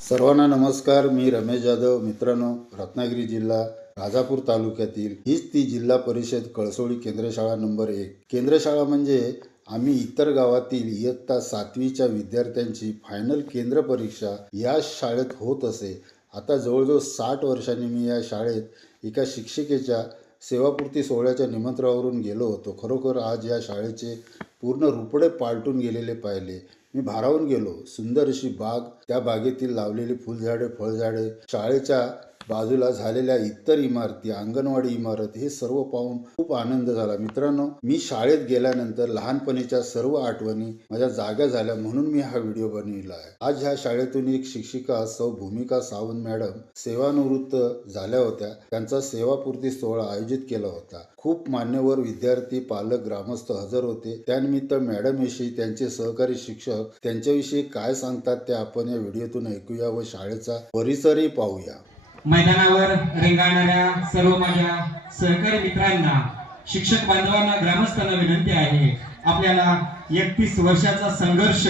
सर्वांना नमस्कार मी रमेश जाधव. मित्रांनो रत्नागिरी जिल्हा राजापूर तालुक्यातील हीच ती जिल्हा परिषद कळसोळी केंद्र शाळा नंबर एक. केंद्र शाळा म्हणजे आम्ही इतर गावातील इयत्ता सातवीच्या विद्यार्थ्यांची फायनल केंद्र परीक्षा या शाळेत होत असे. आता जवळजवळ साठ वर्षांनी मी या शाळेत एका शिक्षिकेच्या सेवापूर्ती सोहळ्याच्या निमंत्रणावरून गेलो होतो. खरोखर आज या शाळेचे पूर्ण रुपडे पालटून गेलेले पाहिले. मी भारावून गेलो. सुंदर अशी बाग त्या बागेतील लावलेली फुलझाडे फळझाडे शाळेच्या बाजूला झालेल्या इतर इमारती अंगणवाडी इमारत हे सर्व पाहून खूप आनंद झाला. मित्रांनो मी शाळेत गेल्यानंतर लहानपणीच्या सर्व आठवणी माझ्या जाग्या झाल्या म्हणून मी हा व्हिडिओ बनविला आहे. आज ह्या शाळेतून एक शिक्षिका सौ भूमिका सावंत मॅडम सेवानिवृत्त झाल्या होत्या. त्यांचा सेवापूर्ती सोहळा आयोजित केला होता. खूप मान्यवर विद्यार्थी पालक ग्रामस्थ हजर होते. त्यानिमित्त मॅडमविषयी त्यांचे सहकारी शिक्षक त्यांच्याविषयी काय सांगतात ते आपण या व्हिडिओतून ऐकूया व शाळेचा परिसरही पाहूया. मैदानावर रंगाणाऱ्या सर्व माझ्या सहकारी मित्रांना शिक्षक बांधवांना ग्रामस्थांना विनंती आहे आपल्याला एकतीस वर्षाचा संघर्ष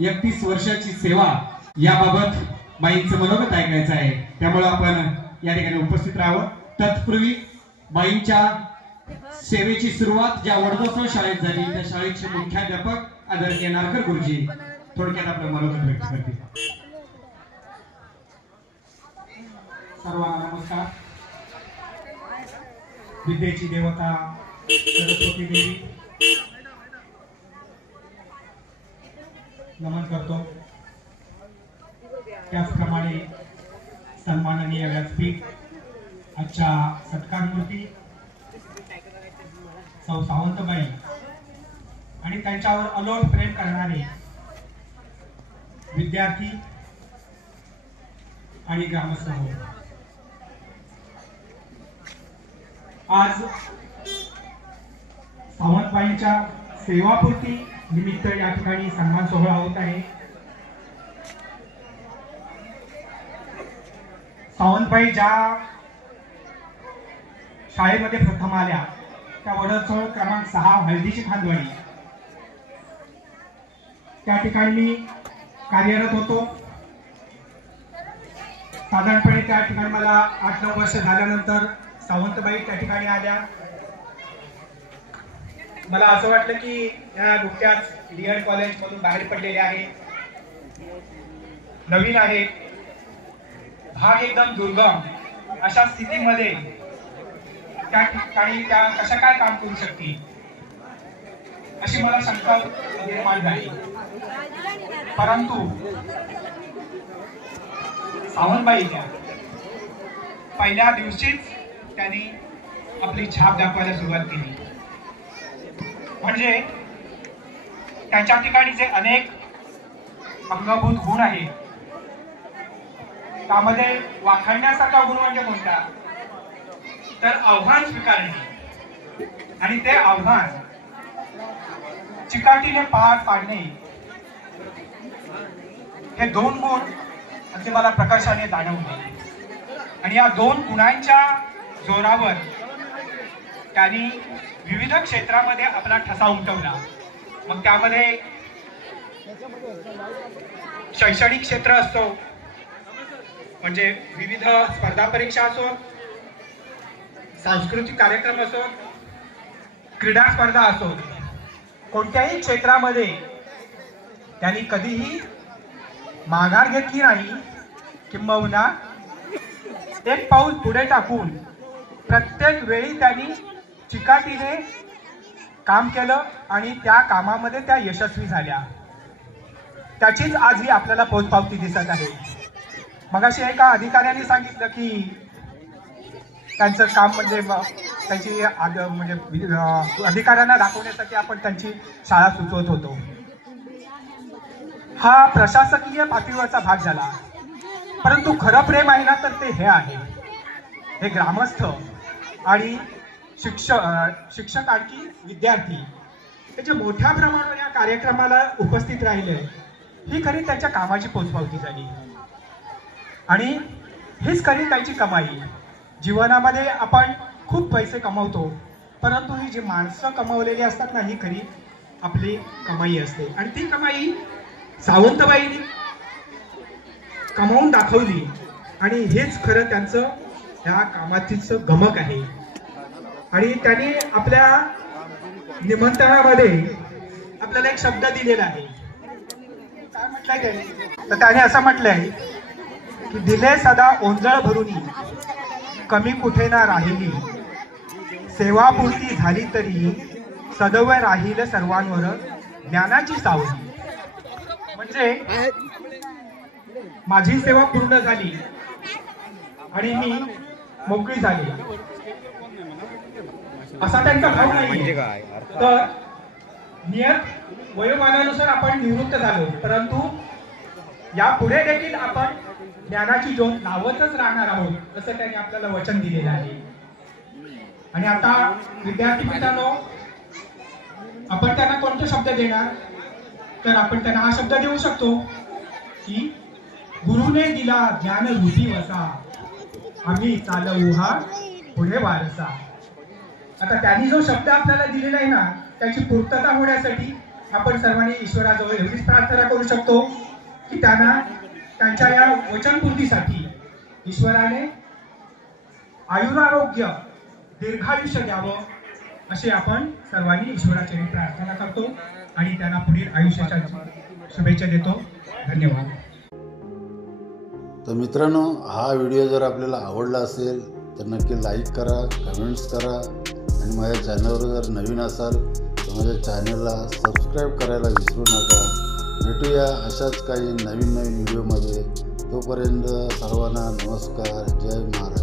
एकतीस वर्षाची सेवा याबाबत बाईंचं मनोगत ऐकायचं आहे. त्यामुळे आपण या ठिकाणी उपस्थित राहावं. तत्पूर्वी बाईंच्या सेवेची सुरुवात ज्या वडदोत्सव शाळेत झाली त्या शाळेचे मुख्याध्यापक आदरणीय नारकर गुरुजी थोडक्यात आपलं मनोगत व्यक्त करतील. सर्वांना नमस्कार विद्येची देवता सरस्वती देवी. नमन करतो. त्याचप्रमाणे सन्माननीय व्यासपीठ आजच्या सत्कार मूर्ती सौ सावंतबाई आणि त्यांच्यावर अलोट प्रेम करणारे विद्यार्थी आणि ग्रामस्थ हो आज सावंतबाईंच्या सेवापूर्ती निमित्त या ठिकाणी सन्मान सोहळा होत आहे. सावंतबाई ज्या शाळेमध्ये प्रथम आल्या त्या वडोत्सव क्रमांक सहा हळदीची खांदवाडी. त्या ठिकाणी मी कार्यरत होतो. साधारणपणे त्या ठिकाणी मला आठ नऊ वर्ष झाल्यानंतर सावंतबाई त्या ठिकाणी आल्या. मला असं वाटलं की या नुकत्याच डीएड कॉलेज मधून बाहेर पडलेले आहे नवीन आहे भाग एकदम दुर्गम. अशा स्थितीमध्ये त्या ठिकाणी त्या कशा काय काम करू शकतील? अशी मला शंका निर्माण झाली. परंतु सावंतबाई त्या पहिल्या दिवशीच त्यांनी आपली छाप दाखवायला सुरुवात केली. म्हणजे त्यांच्या ठिकाणी जे अनेक अंगभूत गुण आहेत त्यामध्ये वाखाणण्यासारखा गुण म्हणजे कोणता? तर आव्हान स्वीकारणे. आणि ते आव्हान चिकाटीने पार पाडणे. हे दोन गुण अगदी मला प्रकाशाने जाणवले. आणि या दोन गुणांच्या जोरावर त्यांनी विविध क्षेत्रामध्ये आपला ठसा उमटवला. मग त्यामध्ये शैक्षणिक क्षेत्र असतो म्हणजे विविध स्पर्धा परीक्षा असो सांस्कृतिक कार्यक्रम असो क्रीडा स्पर्धा असो कोणत्याही क्षेत्रामध्ये त्यांनी कधीही माघार घेतली नाही किंबहुना एक पाऊल पुढे टाकून प्रत्येक वेळी त्यांनी चिकाटीने काम केलं आणि त्या कामामध्ये त्या यशस्वी झाल्या. त्याचीच आज ही आपल्याला पोचपावती दिसत आहे. मगाशी एका अधिकाऱ्याने सांगितलं की त्यांचं काम म्हणजे त्यांची म्हणजे अधिकाऱ्यांना दाखवण्यासाठी आपण त्यांची शाळा सुचवत होतो. हा प्रशासकीय पातळीवरचा भाग झाला. परंतु खरं प्रेम आहे ना तर ते हे आहे. हे ग्रामस्थ आणि शिक्षक शिक्षक आणखी विद्यार्थी हे जे मोठ्या प्रमाणावर या कार्यक्रमाला उपस्थित राहिले ही खरी त्यांच्या कामाची पोचपावती झाली. आणि हीच खरी त्यांची कमाई. जीवनामध्ये आपण खूप पैसे कमवतो परंतु ही जी माणसं कमावलेली असतात ना ही खरी आपली कमाई असते. आणि ती कमाई सावंतबाईंनी कमावून दाखवली. आणि हेच खरं त्यांचं ह्या कामातीचं गमक आहे. आणि त्यांनी आपल्या निमंत्रणामध्ये आपल्याला एक शब्द दिलेला आहे. काय म्हटलंय त्याने? तर त्याने असं म्हटलंय की दिले सदा ओंजळ भरून कमी कुठे ना राहिली. सेवापूर्ती झाली तरी सदैव राहील सर्वांवर ज्ञानाची सावली. म्हणजे माझी सेवा पूर्ण झाली. आणि मी मोकळी झाली. असा त्यांचा भाव नाही. तर नियत वयोमानानुसार आपण निवृत्त झालो. परंतु या पुढे देखील आपण ज्ञानाची ज्योत लावतच राहणार आहोत असं त्यांनी आपल्याला वचन दिलेलं आहे. आणि आता विद्यार्थी मित्रांनो आपण त्यांना कोणते शब्द देणार? तर आपण त्यांना हा शब्द देऊ शकतो की गुरुने दिला ज्ञान रूपी वसा. आम्ही चालवू हा पुढे वारसा. आता त्यांनी जो शब्द आपल्याला दिलेला आहे ना त्याची पूर्तता होण्यासाठी आपण सर्वांनी ईश्वराजवळ एवढीच प्रार्थना करू शकतो की त्यांना त्यांच्या या वचनपूर्तीसाठी ईश्वराने आयुरारोग्य दीर्घायुष्य द्यावं अशी आपण सर्वांनी ईश्वराची प्रार्थना करतो आणि त्यांना पुढील आयुष्याच्या शुभेच्छा देतो. धन्यवाद. तर मित्रांनो हा व्हिडिओ जर आपल्याला आवडला असेल तर नक्की लाईक करा कमेंट्स करा. आणि माझ्या चॅनलवर जर नवीन असाल तर माझ्या चॅनलला सबस्क्राईब करायला विसरू नका. भेटूया अशाच काही नवीन नवीन व्हिडिओमध्ये. तोपर्यंत सर्वांना नमस्कार. जय महाराज.